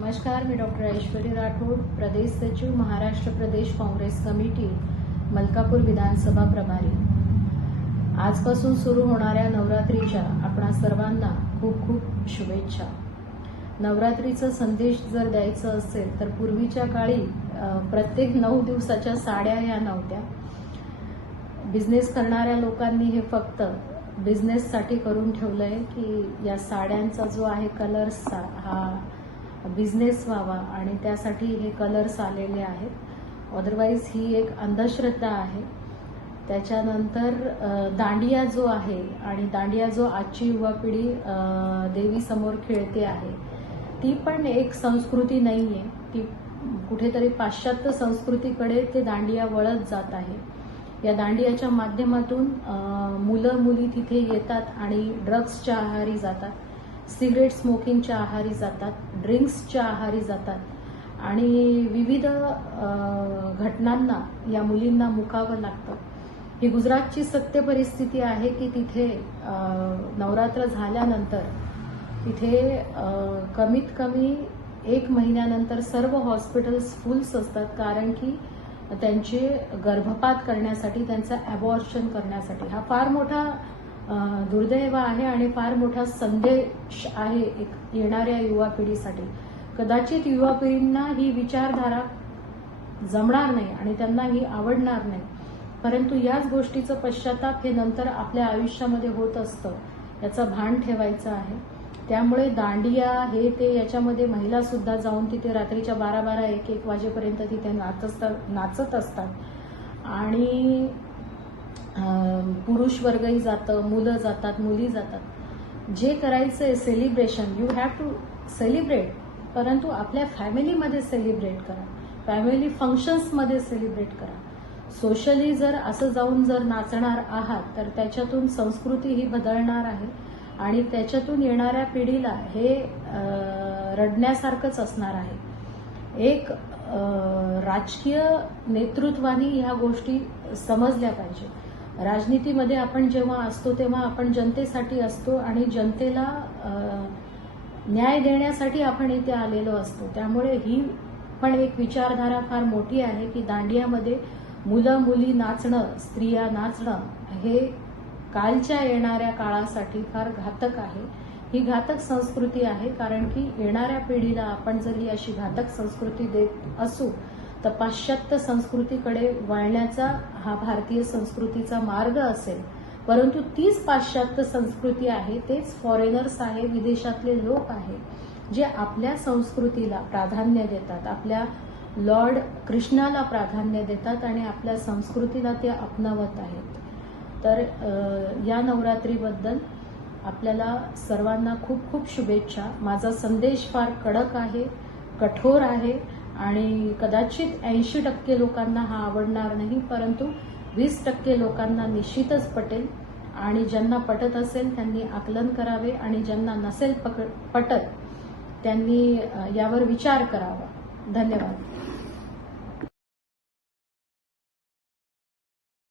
नमस्कार मी डॉक्टर ऐश्वर्य राठोड प्रदेश सचिव महाराष्ट्र प्रदेश काँग्रेस कमिटी मलकापूर विधानसभा प्रभारी. आजपासून सुरू होणाऱ्या नवरात्रीच्या आपणा सर्वांना खूप खूप शुभेच्छा. नवरात्रीचा संदेश जर द्यायचा असेल तर पूर्वीच्या काळी प्रत्येक नऊ दिवसाच्या साड्या ह्या नव्हत्या. बिझनेस करणाऱ्या लोकांनी हे फक्त बिझनेससाठी करून ठेवलंय की या साड्यांचा जो आहे कलर्स हा बिझनेस व्हावा आणि त्यासाठी हे कलर्स आलेले आहेत. अदरवाईज ही एक अंधश्रद्धा आहे. त्याच्यानंतर दांडिया जो आहे आणि दांडिया जो आजची युवा पिढी देवीसमोर खेळते आहे ती पण एक संस्कृती नाही आहे ती कुठेतरी पाश्चात्य संस्कृतीकडे ते दांडिया वळत जात आहे. या दांडियाच्या माध्यमातून मुलं मुली तिथे येतात आणि ड्रग्सच्या आहारी जातात. सिगरेट स्मोकिंगच्या आहारी जातात ड्रिंक्सच्या आहारी जातात. आणि विविध घटनांना या मुलींना मुकावं लागतं. ही गुजरातची सत्य परिस्थिती आहे की तिथे नवरात्र झाल्यानंतर तिथे कमीत कमी एक महिन्यानंतर सर्व हॉस्पिटल्स फुल्स असतात कारण की त्यांचे गर्भपात करण्यासाठी त्यांचं अबॉर्शन करण्यासाठी. हा फार मोठा दुर्दैव आहे आणि फार मोठा संदेश आहे एक येणाऱ्या युवा पिढीसाठी. कदाचित युवा पिढींना ही विचारधारा जमणार नाही आणि त्यांना ही आवडणार नाही. परंतु याच गोष्टीचं पश्चाताप हे नंतर आपल्या आयुष्यामध्ये होत असतं. याचं भान ठेवायचं आहे. त्यामुळे दांडिया हे ते याच्यामध्ये महिला सुद्धा जाऊन तिथे रात्रीच्या बारा बारा एक एक वाजेपर्यंत तिथे नाचत नाचत असतात. आणि पुरुष वर्गही जातं मुलं जातात मुली जातात. जे करायचं आहे celebration you have to celebrate परंतु आपल्या फॅमिलीमध्ये सेलिब्रेट करा. फॅमिली फंक्शन्समध्ये सेलिब्रेट करा. सोशली जर असं जाऊन जर नाचणार आहात तर त्याच्यातून संस्कृती ही बदलणार आहे. आणि त्याच्यातून येणाऱ्या पिढीला हे रडण्यासारखंच असणार आहे. एक राजकीय नेतृत्वाने ह्या गोष्टी समजल्या पाहिजे. राजनीतीमध्ये आपण जेव्हा असतो तेव्हा आपण जनतेसाठी असतो आणि जनतेला न्याय देण्यासाठी आपण इथे आलेलो असतो. त्यामुळे ही पण एक विचारधारा फार मोठी आहे की दांडियामध्ये मुलं मुली नाचणं स्त्रिया नाचणं हे कालच्या येणाऱ्या काळासाठी फार घातक आहे. ही घातक संस्कृती आहे कारण की येणाऱ्या पिढीला आपण जर ही अशी घातक संस्कृती देत असू तर पाश्चात्य संस्कृतीकडे वळण्याचा हा भारतीय संस्कृतीचा मार्ग असेल. परंतु तीच पाश्चात्य संस्कृती आहे तेच फॉरेनर्स आहे विदेशातले लोक आहे जे आपल्या संस्कृतीला प्राधान्य देतात आपल्या लॉर्ड कृष्णाला प्राधान्य देतात आणि आपल्या संस्कृतीला ते अपनावत आहेत. तर या नवरात्रीबद्दल आपल्याला सर्वांना खूप खूप शुभेच्छा. माझा संदेश फार कडक आहे कठोर आहे. आणि कदाचित ऐंशी टक्के लोकांना हा आवडणार नाही परंतु वीस टक्के लोकांना निश्चितच पटेल. आणि ज्यांना पटत असेल त्यांनी आकलन करावे आणि ज्यांना नसेल पक- पटत त्यांनी यावर विचार करावा. धन्यवाद.